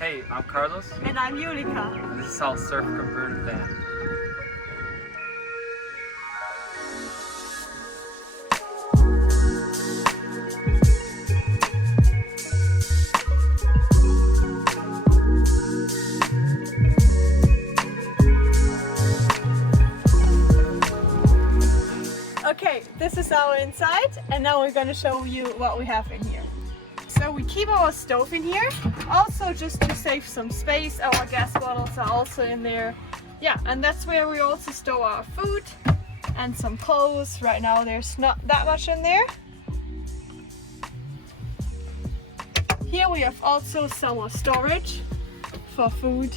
Hey, I'm Carlos. And I'm Julika. And this is our surf converted van. Okay, this is our inside, and now we're gonna show you what we have in here. So we keep our stove in here, also just to save some space. Our gas bottles are also in there. Yeah, and that's where we also store our food and some clothes. Right now there's not that much in there. Here we have also some more storage for food.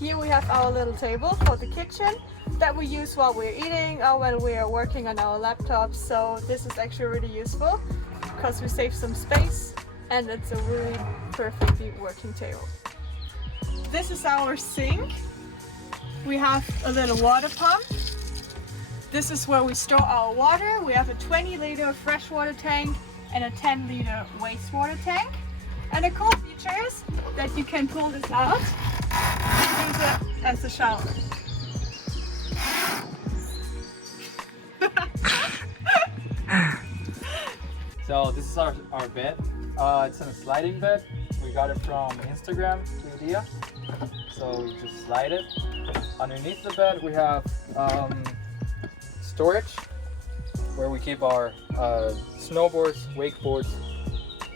Here we have our little table for the kitchen that we use while we're eating or when we are working on our laptops. So this is actually really useful because we save some space and it's a really perfectly working table. This is our sink. We have a little water pump. This is where we store our water. We have a 20-liter freshwater tank and a 10-liter wastewater tank. And the cool feature is that you can pull this out and use it as a shower. So this is our bed. It's a sliding bed. We got it from Instagram idea. So we just slide it. Underneath the bed we have storage where we keep our snowboards, wakeboards,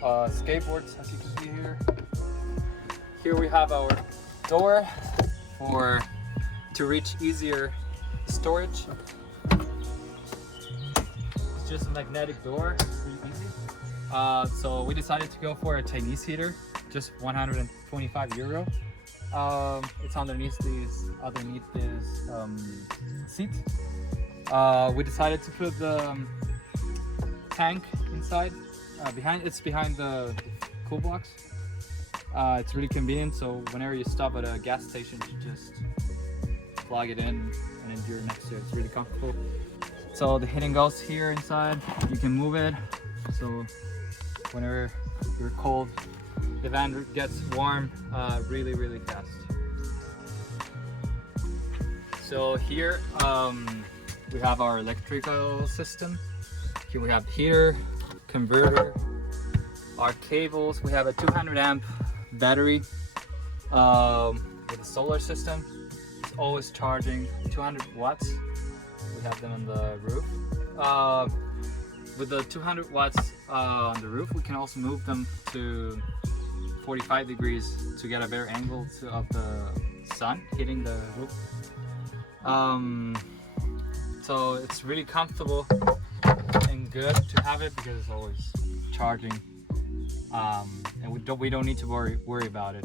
skateboards, as you can see here. Here we have our door to reach easier storage. It's just a magnetic door, pretty easy. So we decided to go for a Chinese heater, just 125 euro. It's underneath this seat. We decided to put the tank inside. It's behind the cool box. It's really convenient, so whenever you stop at a gas station, you just plug it in and then you're next to it. It's really comfortable. So the heating goes here inside. You can move it, so whenever you're cold, the van gets warm really fast. So here we have our electrical system. Here we have heater, converter, our cables. We have a 200 amp battery with a solar system. It's always charging, 200 watts. We have them on the roof. With the 200 watts on the roof, we can also move them to 45 degrees to get a better angle of the sun hitting the roof. So it's really comfortable and good to have it because it's always charging, and we don't need to worry about it.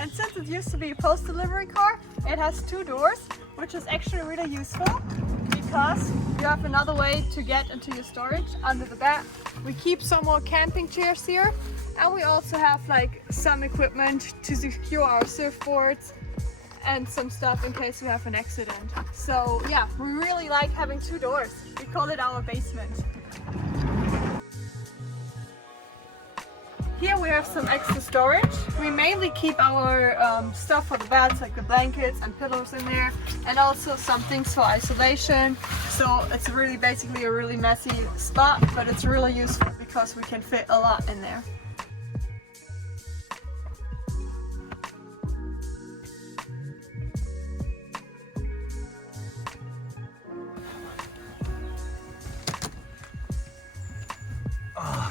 And since it used to be a post delivery car, it has two doors, which is actually really useful because you have another way to get into your storage under the bed. We keep some more camping chairs here, and we also have like some equipment to secure our surfboards and some stuff in case we have an accident. So yeah, we really like having two doors. We call it our basement. Here we have some extra storage. We mainly keep our stuff for the beds, like the blankets and pillows in there, and also some things for isolation. So it's really basically a really messy spot, but it's really useful because we can fit a lot in there. Oh.